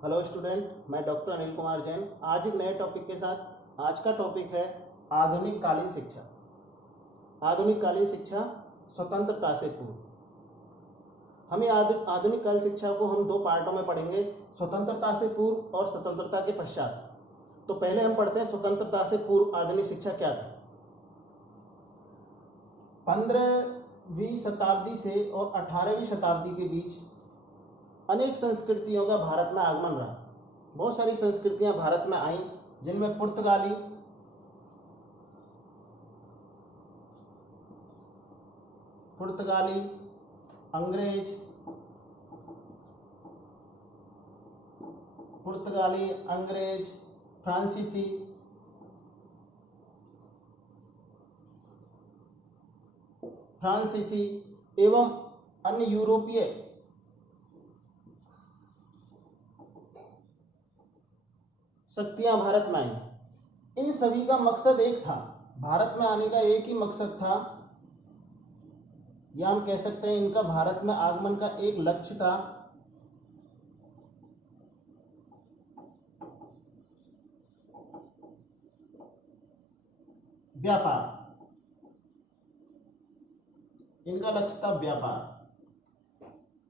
Hello student, मैं doctor Anil Kumar Jain आज एक नए टॉपिक के साथ। आज का टॉपिक है आधुनिक कालीन शिक्षा। आधुनिक कालीन शिक्षा स्वतंत्रता से पूर्व। हम ये आधुनिक काल शिक्षा को हम दो पार्टों में पढ़ेंगे, स्वतंत्रता से पूर्व और स्वतंत्रता के पश्चात। तो पहले हम पढ़ते हैं स्वतंत्रता से पूर्व आधुनिक शिक्षा क्या था। 15वीं शताब्दी से और 18वीं शताब्दी के बीच अनेक संस्कृतियों का भारत में आगमन रहा। बहुत सारी संस्कृतियां भारत में आईं, जिनमें पुर्तगाली, अंग्रेज, फ्रांसीसी एवं अन्य यूरोपीय शक्तियां भारत में आई। इन सभी का मकसद एक था, भारत में आने का एक ही मकसद था, या हम कह सकते हैं इनका भारत में आगमन का एक लक्ष्य था, व्यापार। इनका लक्ष्य था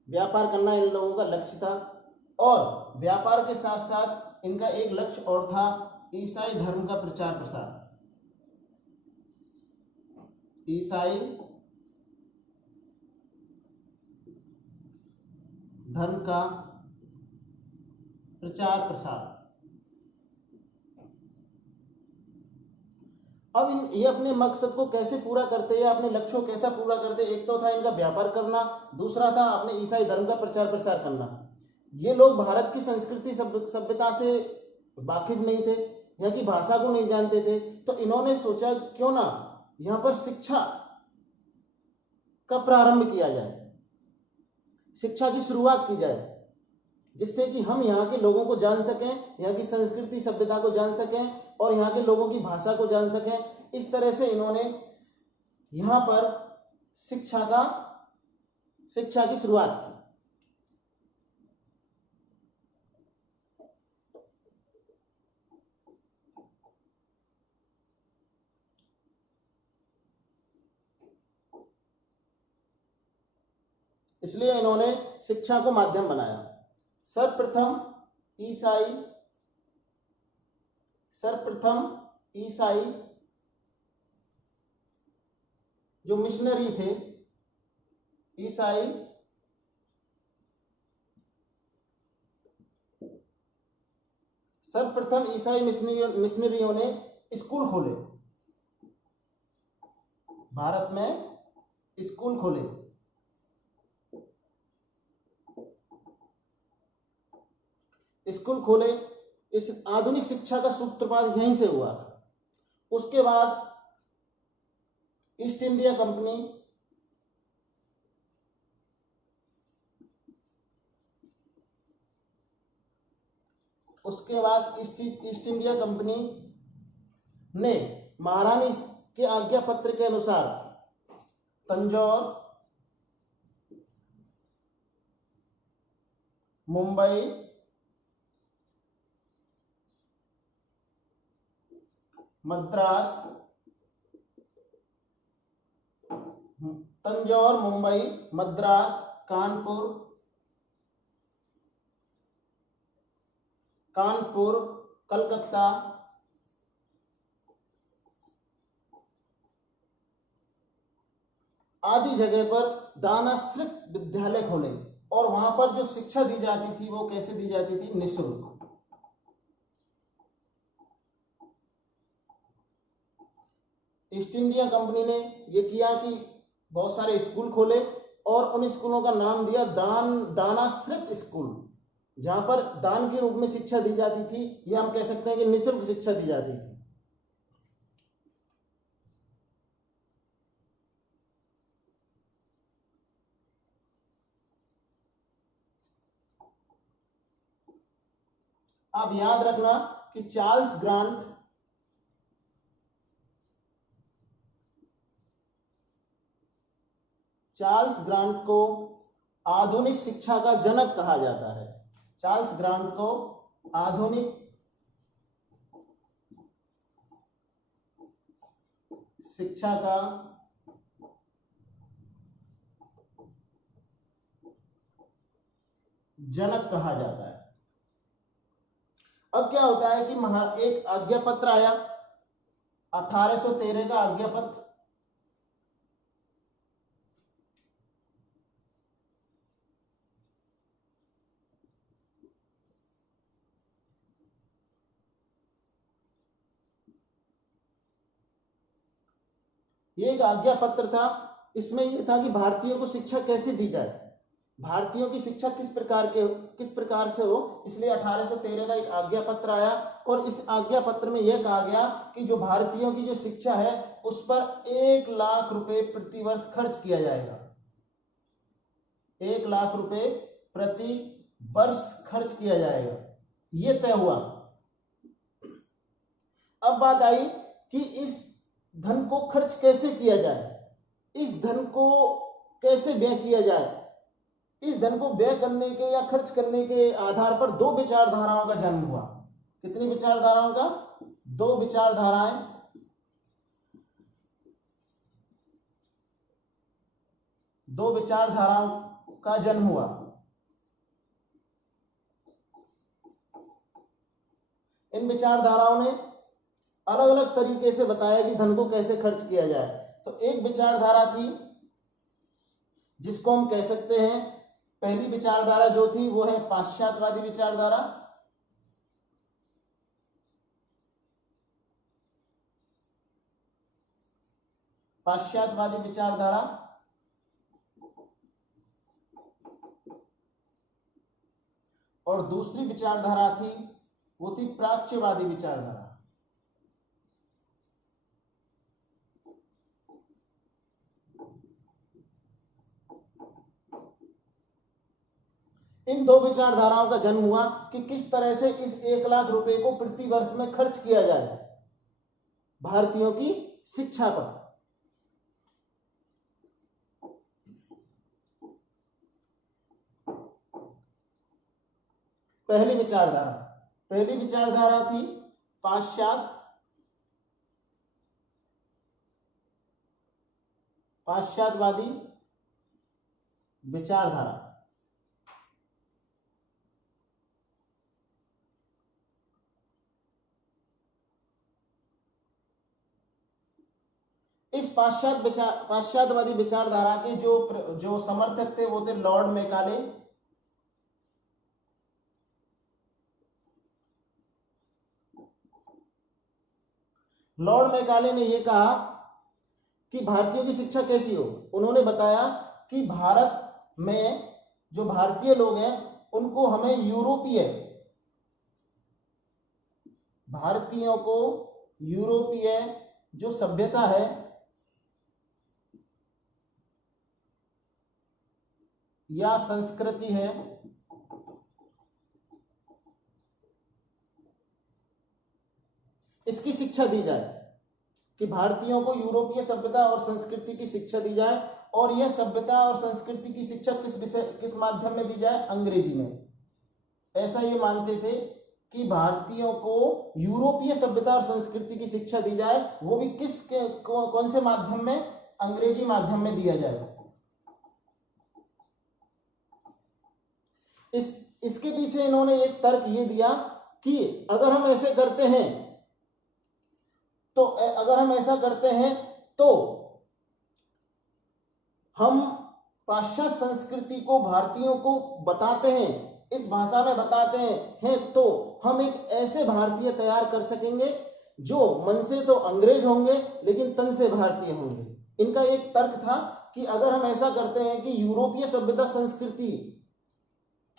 व्यापार करना इन लोगों का लक्ष्य था। और व्यापार के साथ साथ इनका एक लक्ष्य और था, ईसाई धर्म का प्रचार प्रसार। ईसाई धर्म का प्रचार प्रसार। अब ये अपने मकसद को कैसे पूरा करते हैं, अपने लक्ष्य को कैसा पूरा करते। एक तो था इनका व्यापार करना, दूसरा था अपने ईसाई धर्म का प्रचार प्रसार करना। ये लोग भारत की संस्कृति सभ्यता से वाकिफ नहीं थे, यहाँ की भाषा को नहीं जानते थे। तो इन्होंने सोचा क्यों ना यहाँ पर शिक्षा का प्रारंभ किया जाए, शिक्षा की शुरुआत की जाए, जिससे कि हम यहाँ के लोगों को जान सकें, यहाँ की संस्कृति सभ्यता को जान सकें और यहाँ के लोगों की भाषा को जान सकें। इस तरह से इन्होंने यहाँ पर शिक्षा की शुरुआत की। इसलिए इन्होंने शिक्षा को माध्यम बनाया। सर्वप्रथम ईसाई जो मिशनरी थे, सर्वप्रथम ईसाई मिशनरियों ने स्कूल खोले, भारत में स्कूल खोले। इस आधुनिक शिक्षा का सूत्रपात यहीं से हुआ था। उसके बाद ईस्ट इंडिया कंपनी ने महारानी के आज्ञा पत्र के अनुसार तंजौर, मुंबई, मद्रास, कानपुर, कलकत्ता आदि जगह पर दानाश्रित विद्यालय खोले। और वहां पर जो शिक्षा दी जाती थी वो कैसे दी जाती थी? निःशुल्क। ईस्ट इंडिया कंपनी ने यह किया कि बहुत सारे स्कूल खोले और उन स्कूलों का नाम दिया दानाश्रित स्कूल, जहां पर दान के रूप में शिक्षा दी जाती थी, या हम कह सकते हैं कि निःशुल्क शिक्षा दी जाती थी। आप याद रखना कि चार्ल्स ग्रांट को आधुनिक शिक्षा का जनक कहा जाता है। चार्ल्स ग्रांट को आधुनिक शिक्षा का जनक कहा जाता है। अब क्या होता है कि एक आज्ञा पत्र आया 1813 का आज्ञा पत्र। ये एक आज्ञा पत्र था। इसमें यह था कि भारतीयों को शिक्षा कैसे दी जाए, भारतीयों की शिक्षा किस प्रकार से हो, इसलिए 1813 का एक आज्ञा पत्र आया। और इस आज्ञा पत्र में यह कहा गया कि जो भारतीयों की जो शिक्षा है उस पर 1 लाख रुपए प्रति वर्ष खर्च किया जाएगा। 1 लाख रुपए प्रति वर्ष खर्च किया जाएगा, ये तय हुआ। अब बात आई कि इस धन को खर्च कैसे किया जाए, इस धन को कैसे व्यय किया जाए। इस धन को व्यय करने के या खर्च करने के आधार पर 2 विचारधाराओं का जन्म हुआ। कितनी विचारधाराओं का? 2 विचारधाराएं। दो विचारधाराओं का जन्म हुआ। इन विचारधाराओं ने अलग अलग तरीके से बताया कि धन को कैसे खर्च किया जाए। तो एक विचारधारा थी जिसको हम कह सकते हैं, पहली विचारधारा जो थी वो है पाश्चात्यवादी विचारधारा। पाश्चात्यवादी विचारधारा। और दूसरी विचारधारा थी वो थी प्राच्यवादी विचारधारा। इन 2 विचारधाराओं का जन्म हुआ कि किस तरह से इस 1 लाख रुपए को प्रति वर्ष में खर्च किया जाए भारतीयों की शिक्षा पर। पहली विचारधारा थी पाश्चात्यवादी विचारधारा। इस पाश्चात्यवादी विचारधारा के जो समर्थक थे वो थे लॉर्ड मैकाले। लॉर्ड मैकाले ने यह कहा कि भारतीयों की शिक्षा कैसी हो। उन्होंने बताया कि भारत में जो भारतीय लोग हैं उनको हमें भारतीयों को यूरोपीय जो सभ्यता है या संस्कृति है इसकी शिक्षा दी जाए, कि भारतीयों को यूरोपीय सभ्यता और संस्कृति की शिक्षा दी जाए। और यह सभ्यता और संस्कृति की शिक्षा किस माध्यम में दी जाए? अंग्रेजी में। ऐसा ये मानते थे कि भारतीयों को यूरोपीय सभ्यता और संस्कृति की शिक्षा दी जाए, वो भी कौन से माध्यम में? अंग्रेजी माध्यम में दिया जाए। इसके पीछे इन्होंने एक तर्क ये दिया कि अगर हम ऐसा करते हैं तो हम पाश्चात्य संस्कृति को भारतीयों को बताते हैं, इस भाषा में बताते हैं, तो हम एक ऐसे भारतीय तैयार कर सकेंगे जो मन से तो अंग्रेज होंगे लेकिन तन से भारतीय होंगे। इनका एक तर्क था कि अगर हम ऐसा करते हैं कि यूरोपीय सभ्यता संस्कृति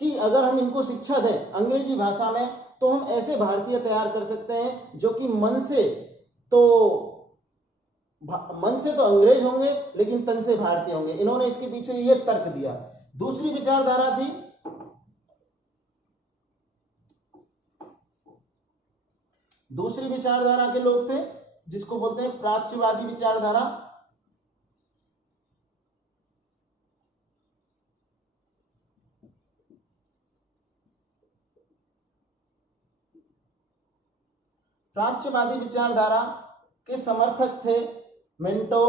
कि अगर हम इनको शिक्षा दें अंग्रेजी भाषा में, तो हम ऐसे भारतीय तैयार कर सकते हैं जो कि मन से तो अंग्रेज होंगे लेकिन तन से भारतीय होंगे। इन्होंने इसके पीछे ये तर्क दिया। दूसरी विचारधारा के लोग थे जिसको बोलते हैं प्राच्यवादी विचारधारा। प्राच्यवादी विचारधारा के समर्थक थे Minto,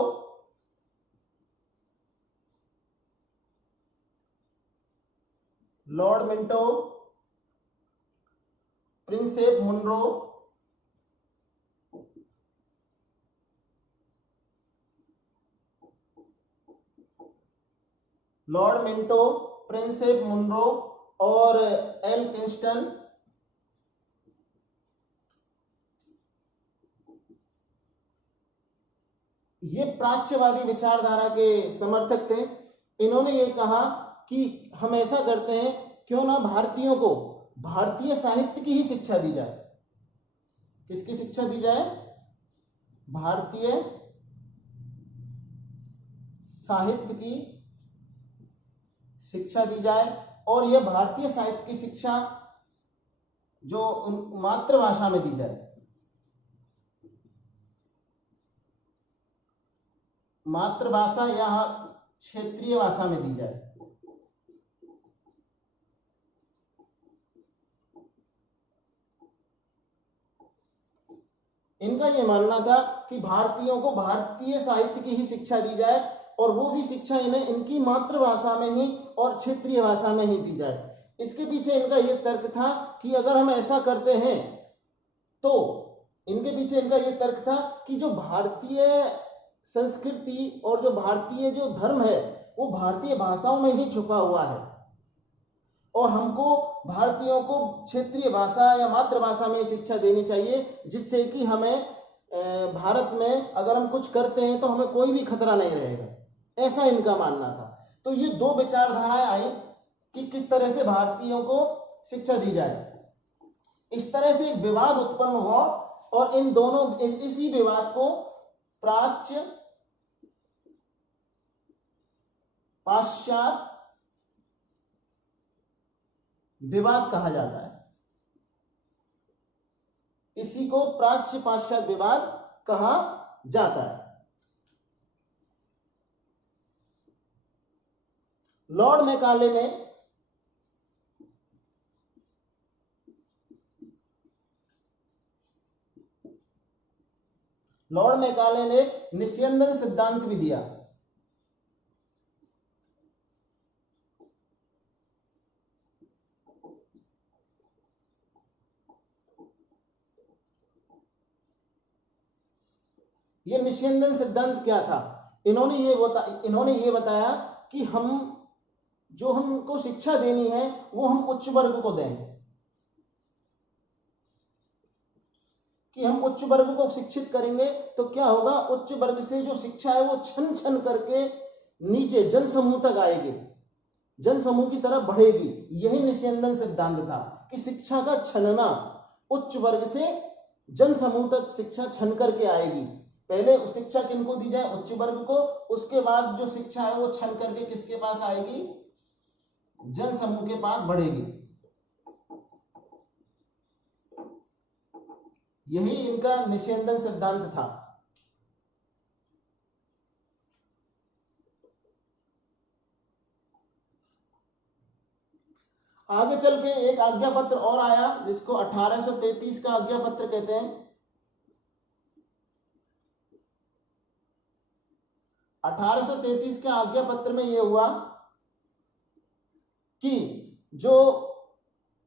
Lord Minto, Prinsep Munro, Lord Minto, Prinsep Munro और एल किंस्टन। ये प्राच्यवादी विचारधारा के समर्थक थे। इन्होंने ये कहा कि हम ऐसा करते हैं, क्यों ना भारतीयों को भारतीय साहित्य की ही शिक्षा दी जाए। किसकी शिक्षा दी जाए? भारतीय साहित्य की शिक्षा दी जाए, और यह भारतीय साहित्य की शिक्षा जो मातृभाषा में दी जाए, मातृभाषा या क्षेत्रीय भाषा में दी जाए। इनका यह मानना था कि भारतीयों को भारतीय साहित्य की ही शिक्षा दी जाए, और वो भी शिक्षा इन्हें इनकी मातृभाषा में ही और क्षेत्रीय भाषा में ही दी जाए। इसके पीछे इनका यह तर्क था कि अगर हम ऐसा करते हैं तो इनके पीछे इनका यह तर्क था कि जो भारतीय संस्कृति और जो भारतीय जो धर्म है वो भारतीय भाषाओं में ही छुपा हुआ है, और हमको भारतीयों को क्षेत्रीय भाषा या मातृभाषा में शिक्षा देनी चाहिए, जिससे कि हमें भारत में अगर हम कुछ करते हैं तो हमें कोई भी खतरा नहीं रहेगा। ऐसा इनका मानना था। तो ये दो विचारधाराएं आई कि किस तरह से भारतीयों को शिक्षा दी जाए। इस तरह से एक विवाद उत्पन्न हुआ, और इन दोनों इसी विवाद को प्राच्य पाश्चात्य विवाद कहा जाता है। इसी को प्राच्य पाश्चात्य विवाद कहा जाता है। लॉर्ड मैकाले ने निस्यंदन सिद्धांत भी दिया। ये निस्यंदन सिद्धांत क्या था? इन्होंने ये बताया कि हमको शिक्षा देनी है वो हम उच्च वर्ग को दें, कि हम उच्च वर्ग को शिक्षित करेंगे तो क्या होगा, उच्च वर्ग से जो शिक्षा है वो छन छन करके नीचे जन समूह तक आएगी, जन समूह की तरफ बढ़ेगी। यही निस्यंदन सिद्धांत था कि शिक्षा का छनना, उच्च वर्ग से जन समूह तक शिक्षा छन करके आएगी। पहले शिक्षा किनको दी जाए? उच्च वर्ग को। उसके बाद जो शिक्षा है वो छन करके किसके पास आएगी? जन समूह के पास बढ़ेगी। यही इनका निस्यंदन सिद्धांत था। आगे चल के एक आज्ञा पत्र और आया जिसको 1833 का आज्ञा पत्र कहते हैं। 1833 के आज्ञा पत्र में यह हुआ कि जो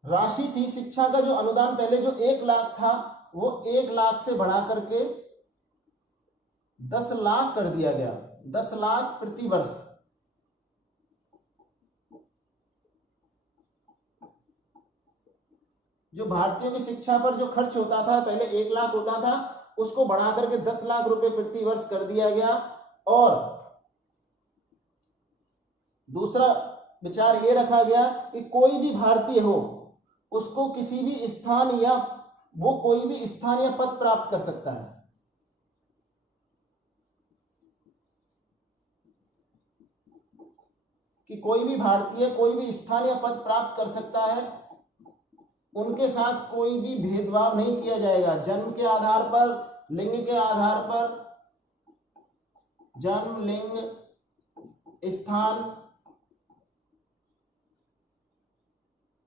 राशि थी शिक्षा का, जो अनुदान पहले जो 1 लाख था वो 1 लाख से बढ़ा करके 10 लाख कर दिया गया। 10 लाख प्रति वर्ष। जो भारतीयों की शिक्षा पर जो खर्च होता था, पहले 1 लाख होता था, उसको बढ़ा करके 10 लाख रुपए प्रति वर्ष कर दिया गया। और दूसरा विचार ये रखा गया कि कोई भी भारतीय हो उसको किसी भी स्थान या वो कोई भी स्थान या पद प्राप्त कर सकता है। कि कोई भी भारतीय कोई भी स्थान या पद प्राप्त कर सकता है, उनके साथ कोई भी भेदभाव नहीं किया जाएगा। जन्म के आधार पर, लिंग के आधार पर, जन्म, लिंग, स्थान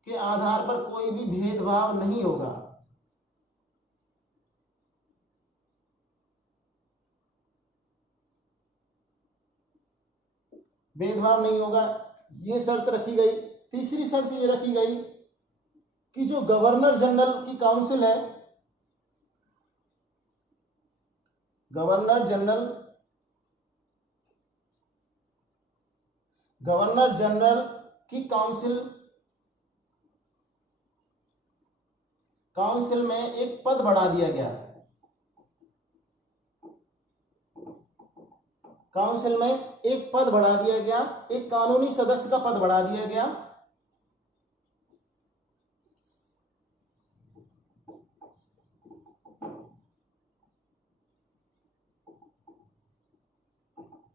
के आधार पर कोई भी भेदभाव नहीं होगा। भेदभाव नहीं होगा, ये शर्त रखी गई। तीसरी शर्त ये रखी गई कि जो गवर्नर जनरल की काउंसिल है, गवर्नर जनरल की काउंसिल में एक पद बढ़ा दिया गया। काउंसिल में एक पद बढ़ा दिया गया, एक कानूनी सदस्य का पद बढ़ा दिया गया।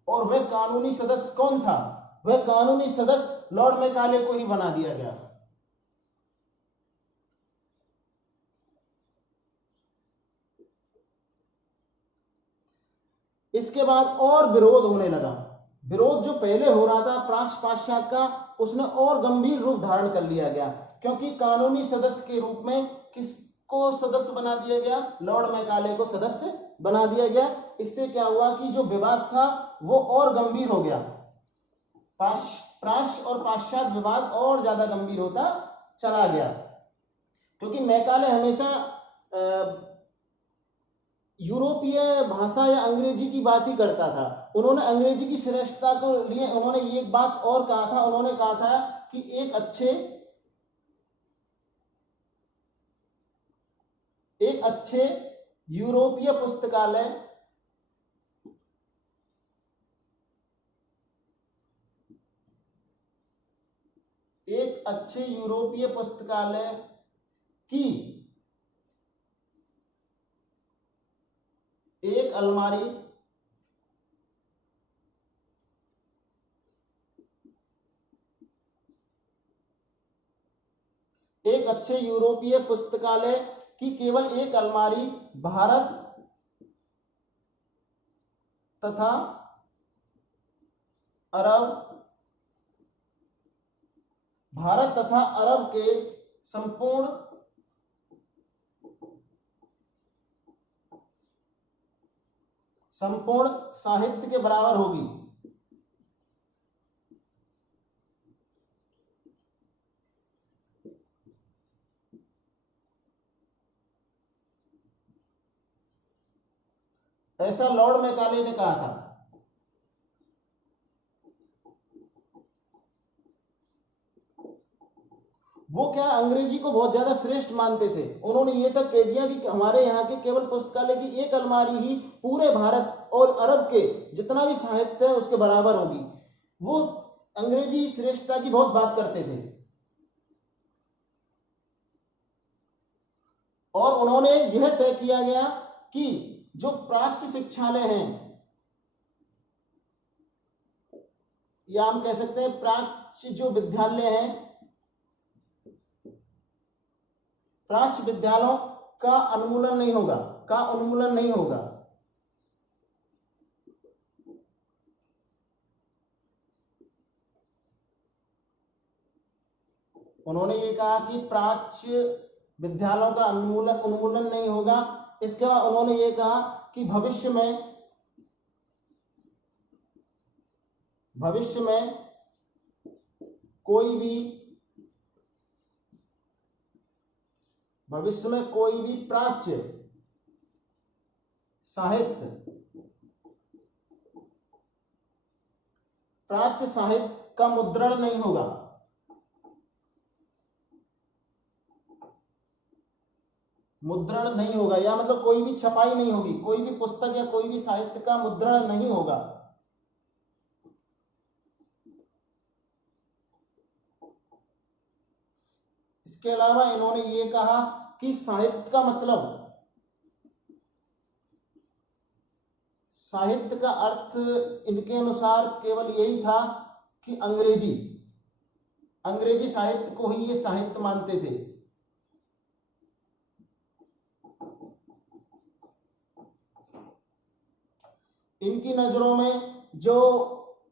और वह कानूनी सदस्य कौन था? वह कानूनी सदस्य लॉर्ड मैकाले को ही बना दिया गया। इसके बाद और विरोध होने लगा। विरोध जो पहले हो रहा था प्राच्य पाश्चात्य का, उसने और गंभीर रूप धारण कर लिया गया, क्योंकि कानूनी सदस्य के रूप में किसको सदस्य बना दिया गया? लॉर्ड मैकाले को सदस्य बना दिया गया। इससे क्या हुआ कि जो विवाद था वो और गंभीर हो गया। प्राच्य और पाश्चात्य विवाद और ज्यादा गंभीर होता चला गया, क्योंकि मैकाले हमेशा यूरोपीय भाषा या अंग्रेजी की बात ही करता था। उन्होंने अंग्रेजी की श्रेष्ठता को लिए उन्होंने ये एक बात और कहा था, उन्होंने कहा था कि एक अच्छे यूरोपीय पुस्तकालय की एक अलमारी एक अच्छे यूरोपीय पुस्तकालय की केवल एक अलमारी भारत तथा अरब के संपूर्ण साहित्य के बराबर होगी। ऐसा लॉर्ड मैकाले ने कहा था। वो क्या अंग्रेजी को बहुत ज्यादा श्रेष्ठ मानते थे। उन्होंने ये तक कह दिया कि हमारे यहाँ के केवल पुस्तकालय की एक अलमारी ही पूरे भारत और अरब के जितना भी साहित्य है उसके बराबर होगी। वो अंग्रेजी श्रेष्ठता की बहुत बात करते थे। और उन्होंने यह तय किया गया कि जो प्राच्य शिक्षालय हैं, या हम कह सकते हैं प्राच्य जो विद्यालय हैं, प्राच्य विद्यालयों का उन्मूलन नहीं होगा। उन्होंने ये कहा कि प्राच्य विद्यालयों का उन्मूलन नहीं होगा। इसके बाद उन्होंने ये कहा कि भविष्य में कोई भी प्राच्य साहित्य का मुद्रण नहीं होगा। या मतलब कोई भी छपाई नहीं होगी, कोई भी पुस्तक या कोई भी साहित्य का मुद्रण नहीं होगा। इसके अलावा इन्होंने ये कहा कि साहित्य का अर्थ इनके अनुसार केवल यही था कि अंग्रेजी साहित्य को ही ये साहित्य मानते थे। इनकी नजरों में जो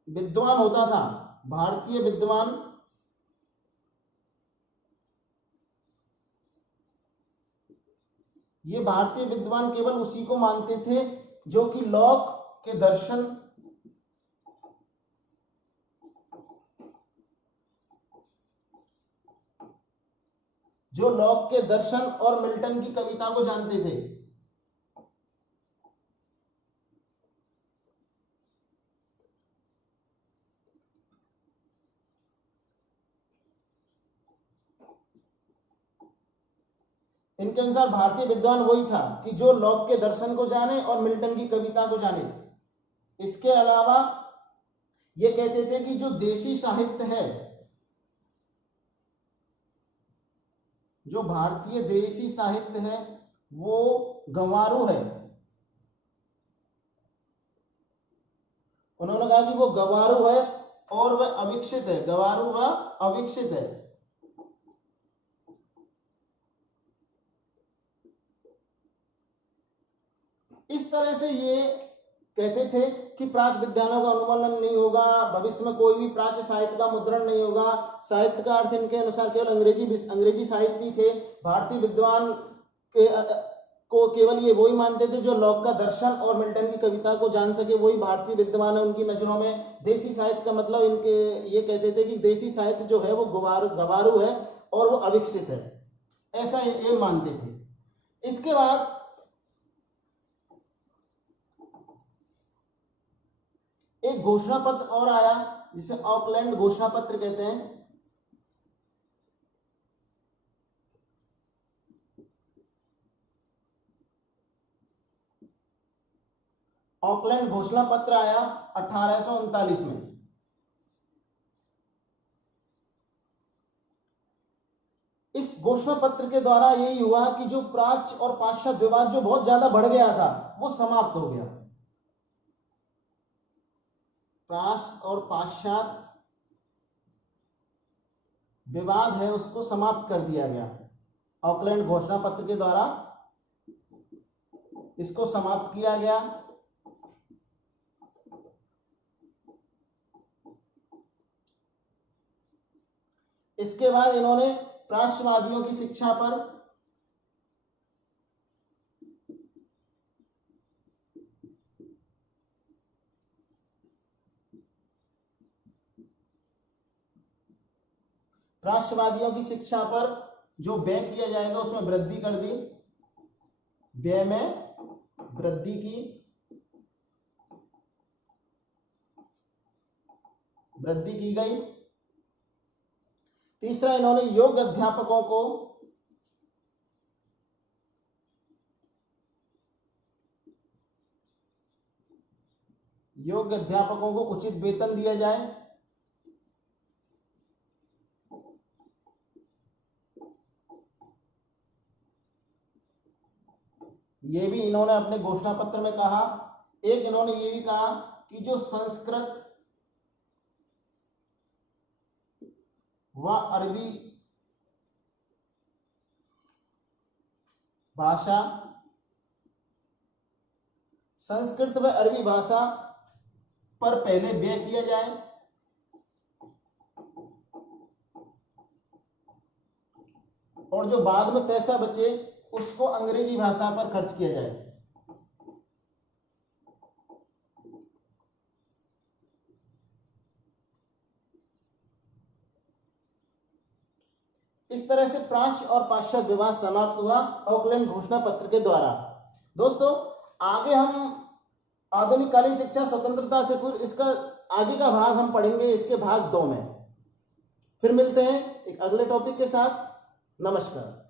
विद्वान होता था, भारतीय विद्वान, ये भारतीय विद्वान केवल उसी को मानते थे जो कि लॉक के दर्शन लॉक के दर्शन और मिल्टन की कविता को जानते थे? इनके अनुसार भारतीय विद्वान वही था कि जो लॉक के दर्शन को जाने और मिल्टन की कविता को जाने। इसके अलावा ये कहते थे कि जो देशी साहित्य है, जो भारतीय देशी साहित्य है वो गंवारू है। उन्होंने कहा कि वो गंवारू है और वह अविकसित है, गंवारू व अविकसित है। इस तरह से ये कहते थे कि प्राच्य विद्वानों का अनुमोदन नहीं होगा, भविष्य में कोई भी प्राच्य साहित्य का मुद्रण नहीं होगा। साहित्य का अर्थ इनके अनुसार केवल अंग्रेजी साहित्य थे। भारतीय विद्वान को केवल ये वही मानते थे जो लॉक का दर्शन और मिल्टन की कविता को जान सके, वही भारतीय विद्वान है उनकी नजरों में। देशी साहित्य का मतलब इनके ये कहते थे कि देशी साहित्य जो है वो गंवारू है और वो अविकसित है, ऐसा ये मानते थे। इसके बाद एक घोषणा पत्र और आया जिसे ऑकलैंड घोषणा पत्र कहते हैं। ऑकलैंड घोषणा पत्र आया 1839 में। इस घोषणा पत्र के द्वारा यही हुआ कि जो प्राच्य और पाश्चात्य विवाद जो बहुत ज्यादा बढ़ गया था वो समाप्त हो गया। प्राच्य और पाश्चात्य विवाद है उसको समाप्त कर दिया गया। ऑकलैंड घोषणा पत्र के द्वारा इसको समाप्त किया गया। इसके बाद इन्होंने प्राच्यवादियों की शिक्षा पर जो व्यय किया जाएगा उसमें वृद्धि कर दी, व्यय में वृद्धि की गई। तीसरा, इन्होंने योग्य अध्यापकों को उचित वेतन दिया जाए। ये भी इन्होंने अपने घोषणा पत्र में कहा। एक इन्होंने ये भी कहा कि जो संस्कृत व अरबी भाषा पर पहले व्यय किया जाए और जो बाद में पैसा बचे उसको अंग्रेजी भाषा पर खर्च किया जाए। इस तरह से प्राच्य और पाश्चात्य विवाद समाप्त हुआ ऑकलैंड घोषणा पत्र के द्वारा। दोस्तों, आगे हम आधुनिक कालीन शिक्षा स्वतंत्रता से पूर्व इसका आगे का भाग हम पढ़ेंगे, इसके भाग 2 में। फिर मिलते हैं एक अगले टॉपिक के साथ। नमस्कार।